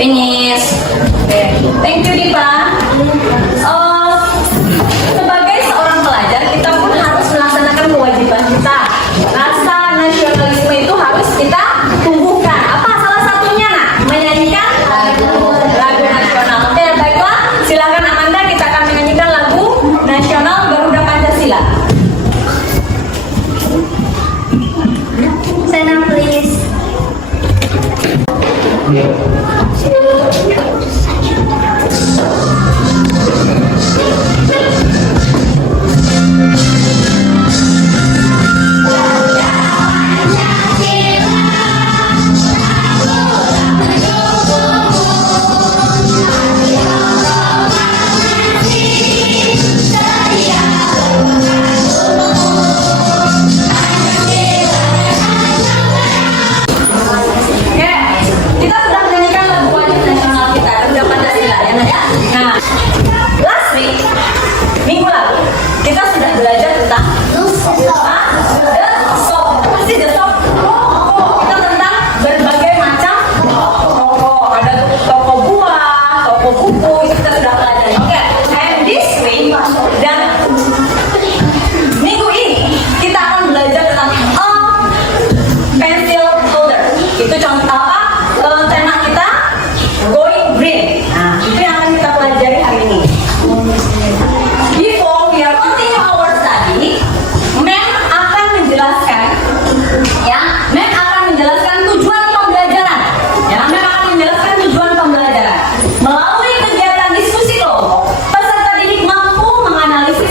Finish. Oke. Thank you Dipa. Sebagai seorang pelajar, kita pun harus melaksanakan kewajiban kita. Rasa nasionalisme itu harus kita tumbuhkan. Apa salah satunya, nak? Menyanyikan lagu nasional. Oke, baiklah. Silakan Amanda, kita akan menyanyikan lagu nasional Garuda Pancasila. Senang, please.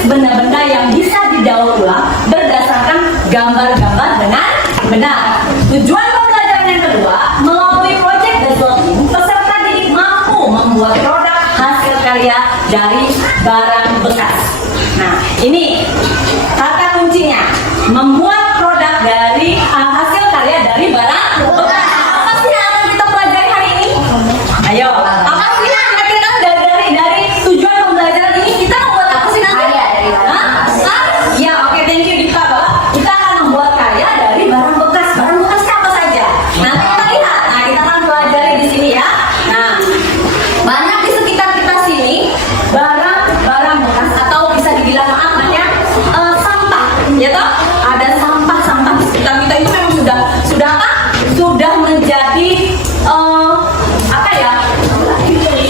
Benda-benda yang bisa didaur ulang berdasarkan gambar-gambar dengan benar. Tujuan pembelajaran yang kedua, melalui proyek development, peserta didik mampu membuat produk hasil karya dari barang bekas. Nah, ini kata kuncinya, membuat produk dari hasil karya dari barang bekas. Apa sih yang akan kita pelajari hari ini? Ayo, apa sih yang kira-kira dari tujuan pembelajaran ini kita membuat apa sih nanti? Ya, oke, thank you Dipa, bahwa kita akan membuat karya dari barang bekas. Barang bekas apa saja? Nanti kita lihat. Nah, kita akan pelajari di sini ya. Nah, banyak di sekitar kita sini barang-barang bekas atau bisa dibilang sampah, ya toh? Ada sampah-sampah di sekitar kita itu memang sudah apa? Sudah menjadi apa ya?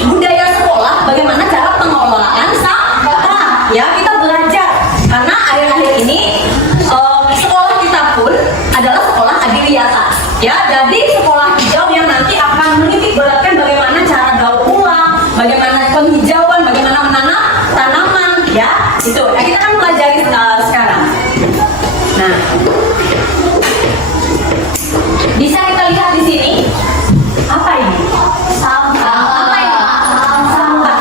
Budaya sekolah bagaimana cara pengelolaan sampah. Ya, kita belajar karena akhir-akhir ini sekolah kita pun adalah sekolah adiwiyata. Ya, jadi sekolah hijau yang nanti akan menitik beratkan bagaimana cara daur ulang, bagaimana penghijauan, bagaimana menanam tanaman, ya. Itu. Nah, kita akan pelajari sekarang. Nah, bisa kita lihat di sini apa ini? Sampah. Apa ini? Sampah.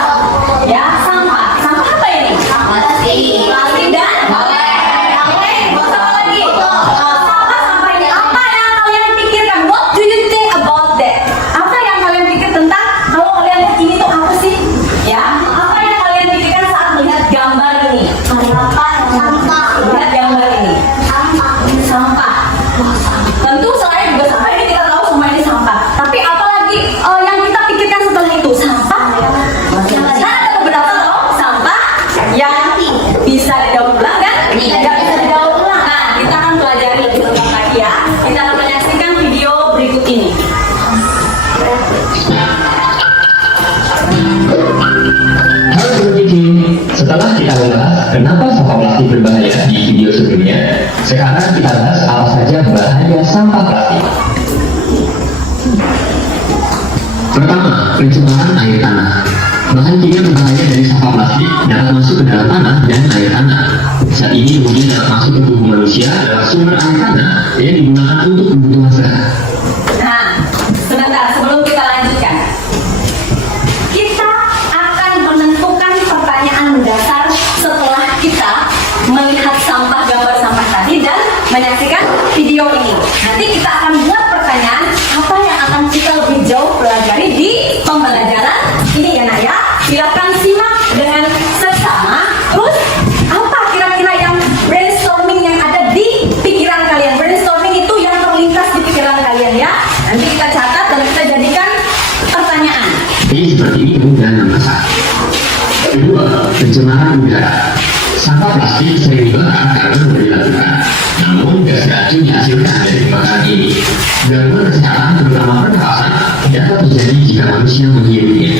Ya, sampah. Sampah apa ini? Plastik dan sampah ini apa yang kalian pikirkan? What do you think about that? Apa yang kalian pikir tentang kalau kalian lihat ini tuh apa sih? Ya, apa yang kalian pikirkan saat melihat gambar ini? Lihat gambar ini. Sampah. Tentu selain juga sampah ini kita tahu semua ini sampah. Tapi apalagi yang kita pikirkan setelah itu sampah. Karena ada beberapa loh sampah yang bisa didaur ulang dan tidak bisa didaur ulang. Nah, kita akan pelajari lebih lengkap lagi ya. Kita akan menyaksikan video berikut ini. Halo Sobat Cici, setelah kita membahas kenapa sampah plastik berbahaya di video sebelumnya, sekarang kita bahas apa saja bahaya sampah plastik. Pertama, pencemaran air tanah. Bahan kimia berbahaya dari sampah plastik dapat masuk ke dalam tanah dan air tanah. Saat ini kemudian dapat masuk ke tubuh manusia lewat sumber air tanah yang digunakan untuk kebutuhan sehari. Nah, sebentar sebelum kita lanjutkan, kita akan menentukan pertanyaan mendasar setelah kita melihat sampah, gambar sampah tadi dan menyaksikan video ini. Nanti kita akan buat pertanyaan apa yang akan kita lebih jauh pelajari di pembelajaran ini ya nak ya. Silakan simak dengan seksama. Terus apa kira-kira yang brainstorming yang ada di pikiran kalian? Brainstorming itu yang terlintas di pikiran kalian ya. Nanti kita catat dan kita jadikan pertanyaan. pencemaran udara. Sampah plastik sering dibakar karena mudah dilakukan. Namun gas racun dihasilkan dari pembakaran ini. Gangguan kesehatan terutama pernapasan dapat terjadi jika manusia menghirupnya.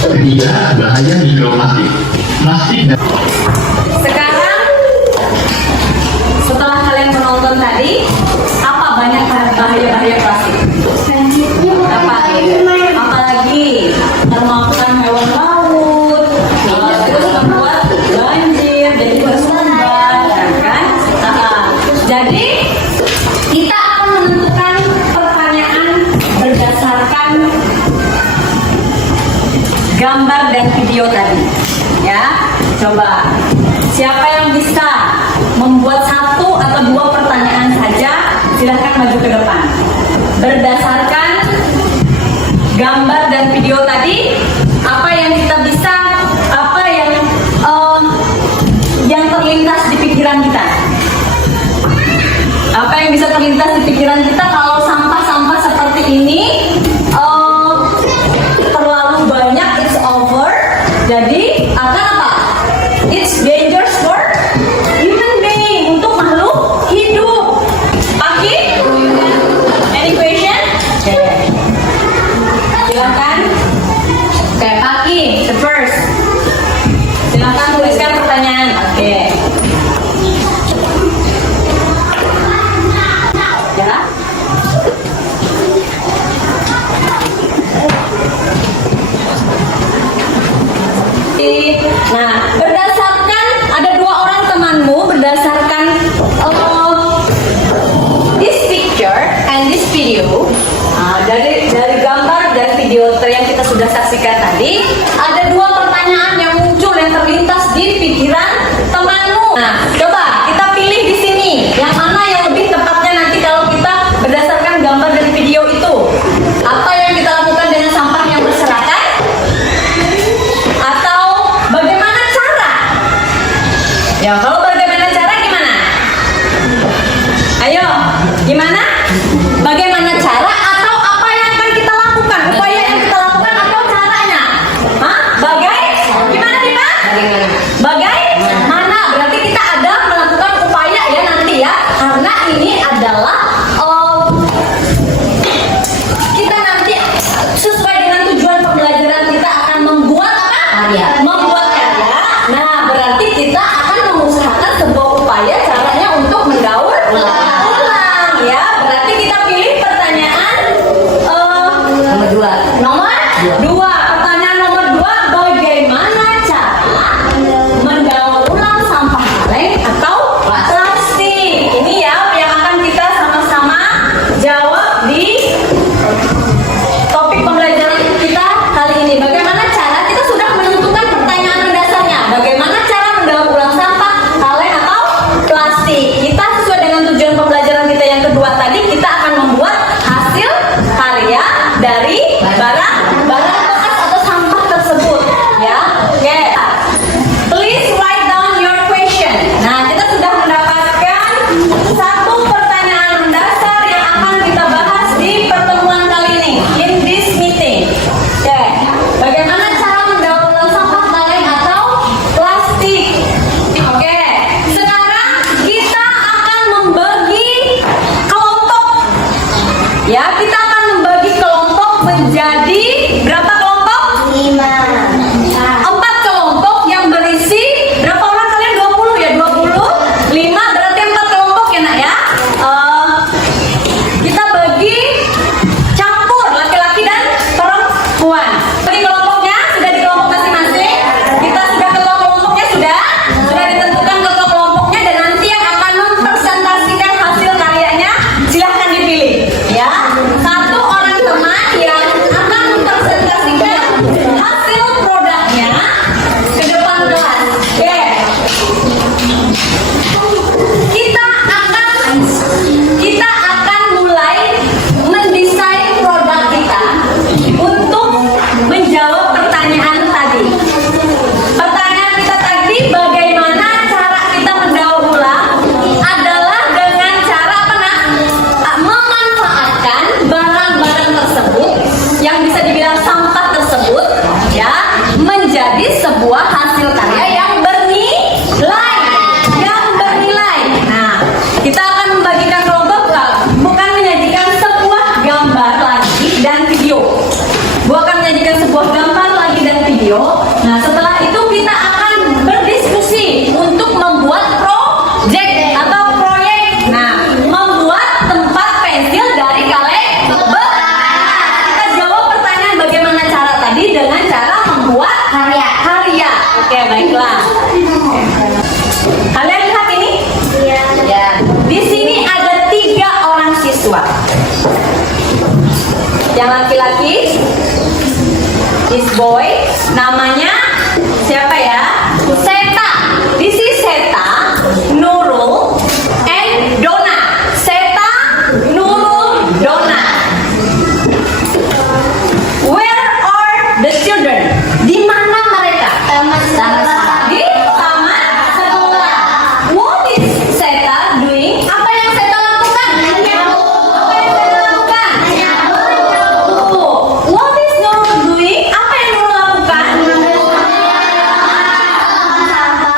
Ketiga, bahaya mikroplastik. Plastik dan Sekarang setelah kalian menonton tadi, apa banyak bahaya-bahaya plastik? Apalagi termakan hewan laut, terus membuat banjir, jadi bersumber, kan? Jadi kita akan menentukan pertanyaan berdasarkan gambar dan video tadi, ya. Coba siapa yang bisa membuat satu atau dua pertanyaan saja, silahkan maju ke depan. Berdasarkan gambar dan video tadi, apa yang kita bisa, apa yang terlintas di pikiran kita? Apa yang bisa terlintas di pikiran kita kalau sampah-sampah seperti ini terlalu banyak, it's over, jadi akan apa? It's dangerous for human being, untuk makhluk hidup. Oke? Any question? Silakan. Oke, Paki, the first. Silakan tuliskan pertanyaan. Oke. Ya. Nah, berdasarkan ada dua orang temanmu, berdasarkan this picture and this video, dari gambar dan video yang kita sudah saksikan tadi, ada dua pertanyaan yang muncul, yang terlintas di pikiran temanmu. Nah, coba kita pilih di sini yang mana yang lebih tepatnya nanti kalau kita berdasarkan gambar dan video itu. Apa yang kita lakukan dengan sampah yang berserakan? Atau bagaimana cara? Ya, kalau bagaimana cara gimana? Ayo, gimana? Bagaimana cara atau apa yang akan kita lakukan? Upaya yang kita lakukan atau caranya? Hah? sebuah hasil karya yang bernilai. Yang bernilai. Nah, kita akan membagikan kelompok, bukan menyajikan sebuah gambar lagi dan video. Bukan menyajikan sebuah gambar lagi dan video. Nah, setelah itu kita akan berdiskusi untuk membuat project atau proyek. Nah, membuat tempat pensil dari kaleng bekas. Kita jawab pertanyaan bagaimana cara tadi dengan cara membuat karya. Oke, baiklah. Kalian lihat ini? Iya. Ya. Di sini ada 3 orang siswa. Yang laki-laki, this boy, namanya siapa ya? Seta. This is Seta, Nurul, and Dona. Seta, Nurul, Dona. Where are the children? Di mana mereka? Di taman sekolah. What is Seta doing? Apa yang Seta lakukan? Apa yang Seta lakukan? What is Nurul doing? Apa yang Nurul lakukan?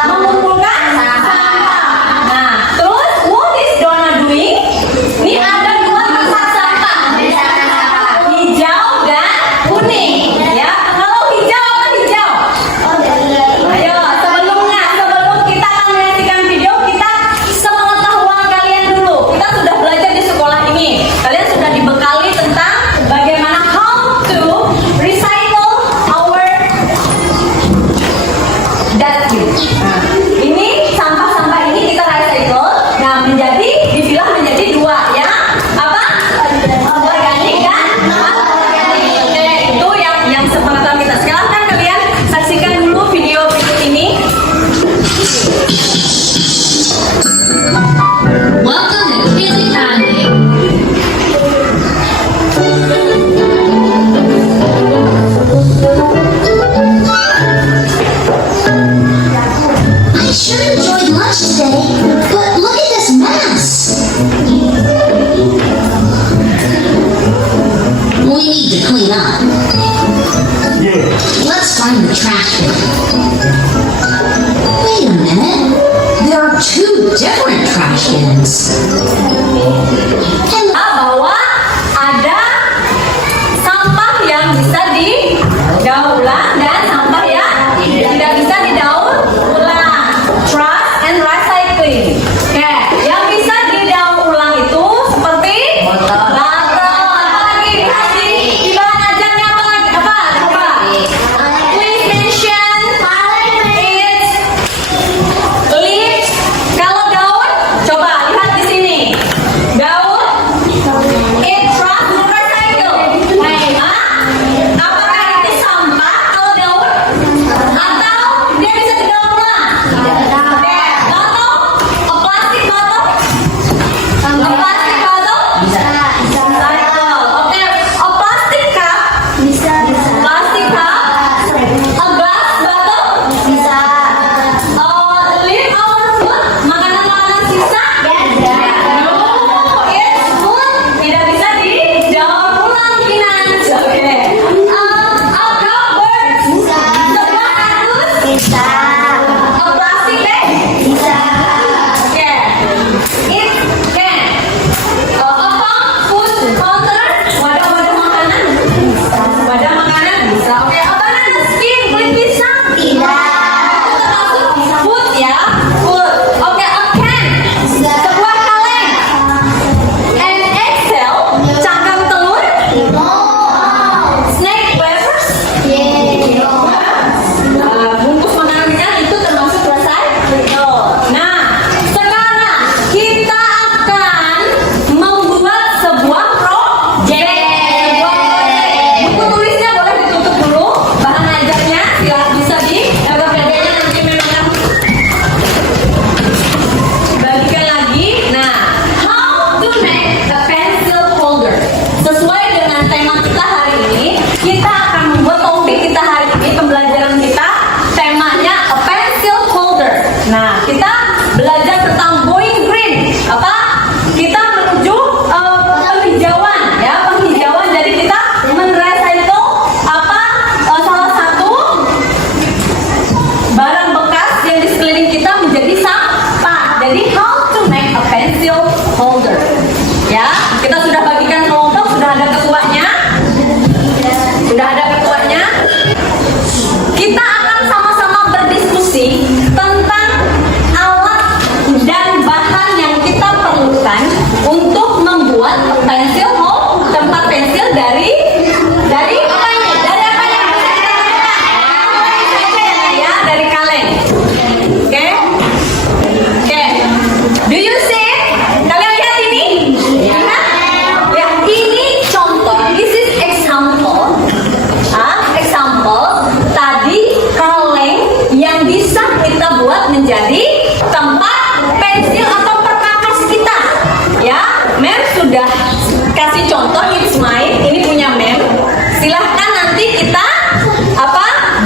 Mengumpulkan sampah. Nah, terus what is Dona doing? Ini ada 2 tempat sampah. Hijau dan kuning. Ya, kalau hijau apa hijau? Ayo, sebelum kita akan menyaksikan video, kita sepengetahuan kalian dulu. Kita sudah belajar di sekolah ini. Kalian sudah dibekali tentang bagaimana how to recycle our dustbin. Nah, ini sampah-sampah ini kita recycle. Nah, dipilah menjadi 2 ya. Apa? Organik dan anorganik. Oke, itu yang sepengetahuan kita. Sekarang kan kalian saksikan dulu video berikut ini. Welcome to Kids Academy. I sure enjoyed lunch today, but look at this mess. We need to clean up. Let's find the trash bin. Wait a minute. There are 2 different trash bins. And Bahwa ada sampah yang bisa didaur ulang dan sampah yang tidak bisa didaur ulang. Trash and recycling. Oke, yang bisa didaur ulang itu seperti botol. Apalagi di bahan ajarnya apa? Please mention its leaves. Kalau daun, coba lihat di sini. menjadi tempat pensil atau perkakas kita. Ya, Mem sudah kasih contoh it's mine. Ini punya Mem. Silahkan nanti kita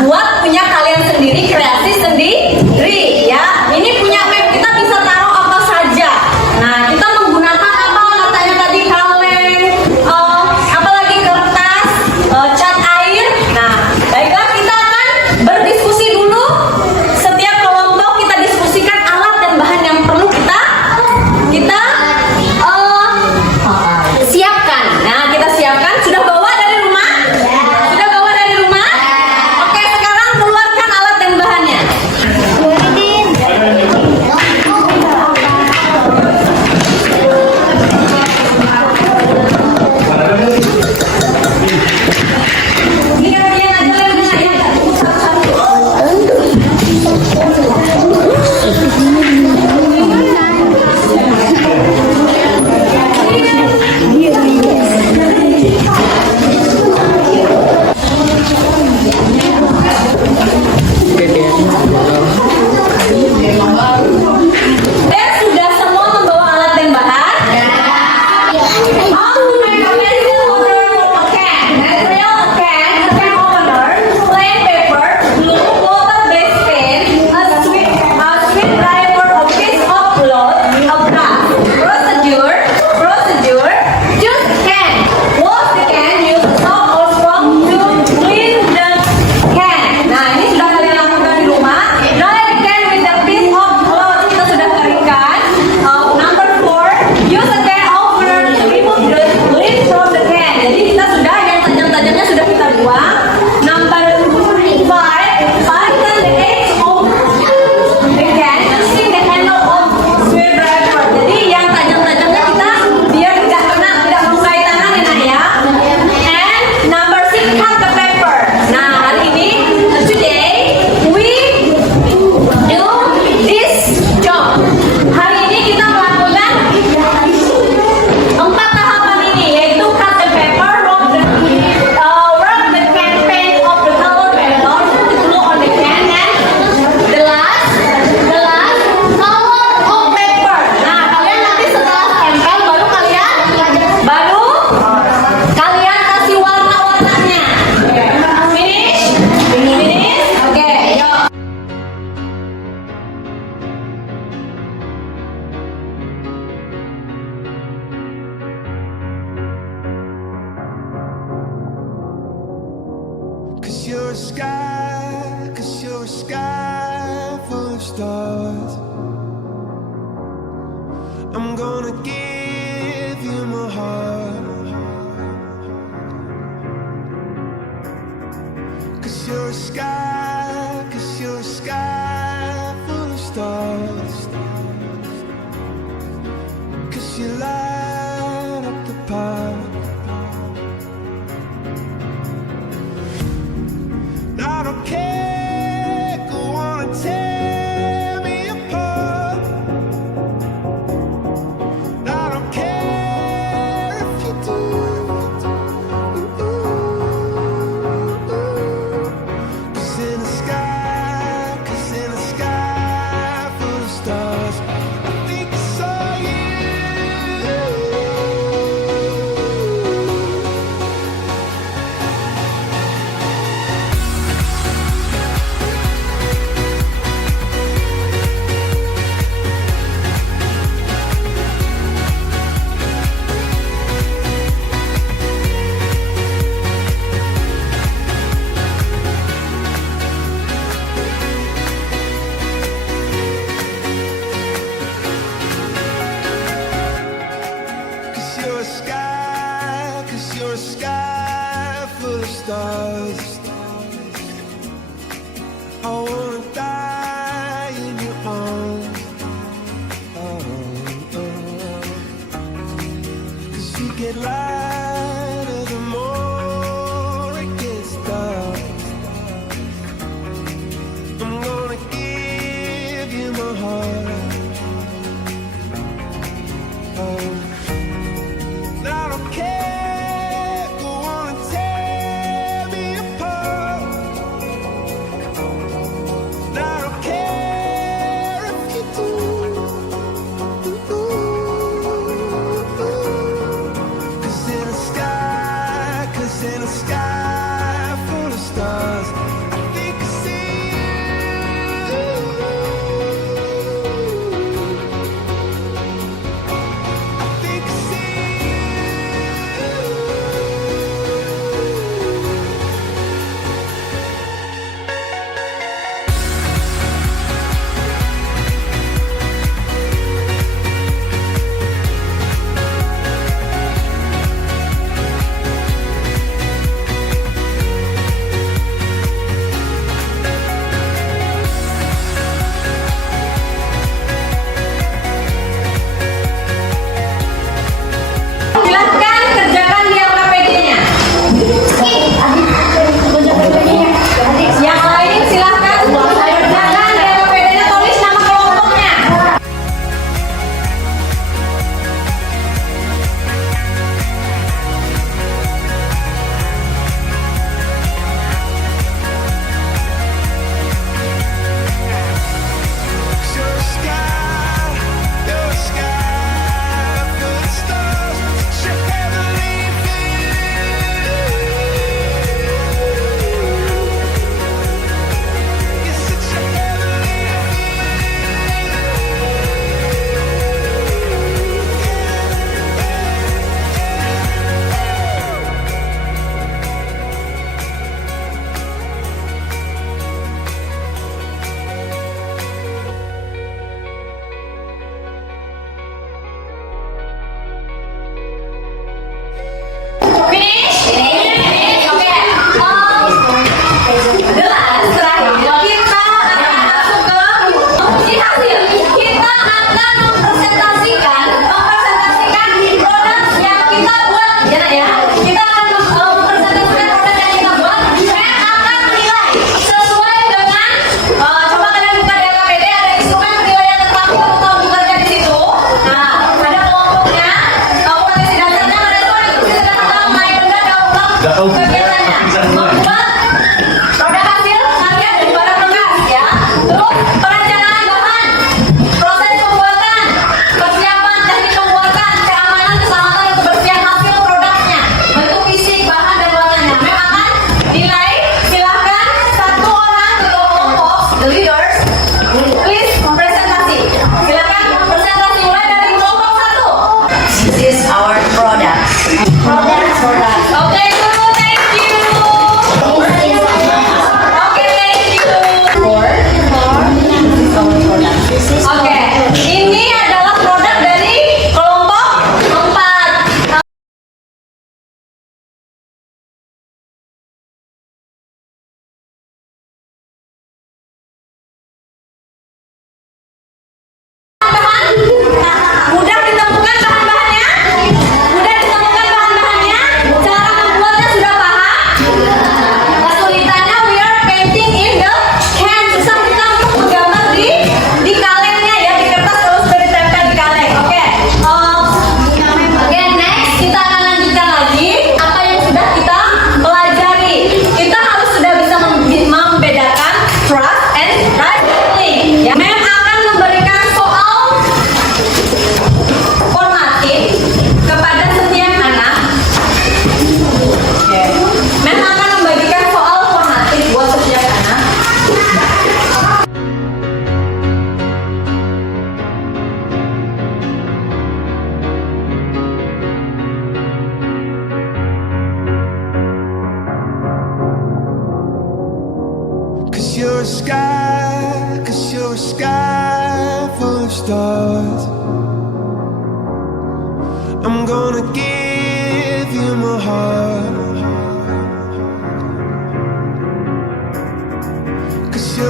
buat punya kalian sendiri, kreasi sendiri. Ya, ini punya Mem. Kita bisa taruh apa saja. Nah, kita menggunakan apa katanya tadi, kaleng, apalagi kertas, cat air. Nah, baiklah kita akan berdiskusi dulu. Setiap kelompok kita diskusikan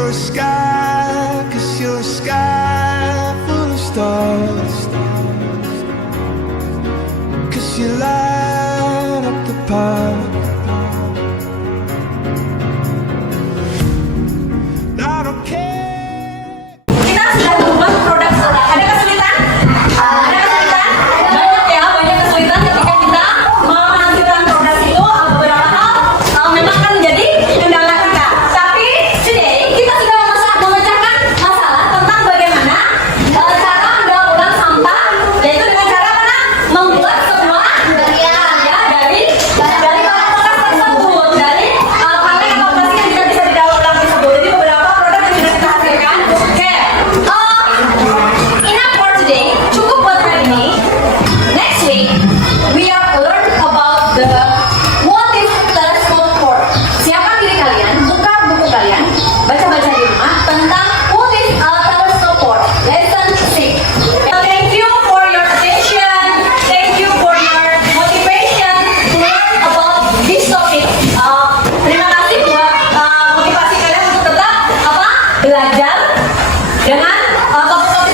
you're a sky, 'cause you're a sky full of stars. 'Cause you light up the path. I don't care. Kita sudah membuat produk solar. Ada kesulitan? Ada kesulitan? Banyak ya, banyak kesulitan ketika kita mau menghasilkan produk itu. Beberapa hal memang kan menjadi kendala kita. Tapi today kita sudah memecahkan masalah tentang bagaimana cara mendaur ulang sampah, yaitu dengan cara mana? Membuat sebuah karya ya dari bahan bekas tersebut, dari pakai apa plastik yang tidak bisa didaur ulang tersebut. Jadi beberapa produk yang sudah kita hasilkan. Oke, enough for today. Cukup buat hari ini. Next week we are learn about the what is telescope for. Siapkan diri kalian, buka buku kalian, baca-baca di rumah tentang what is a telescope for. Lesson 6. Thank you for your attention. Thank you for your motivation to learn about this topic. Terima kasih buat motivasi kalian untuk tetap belajar dengan topik-topik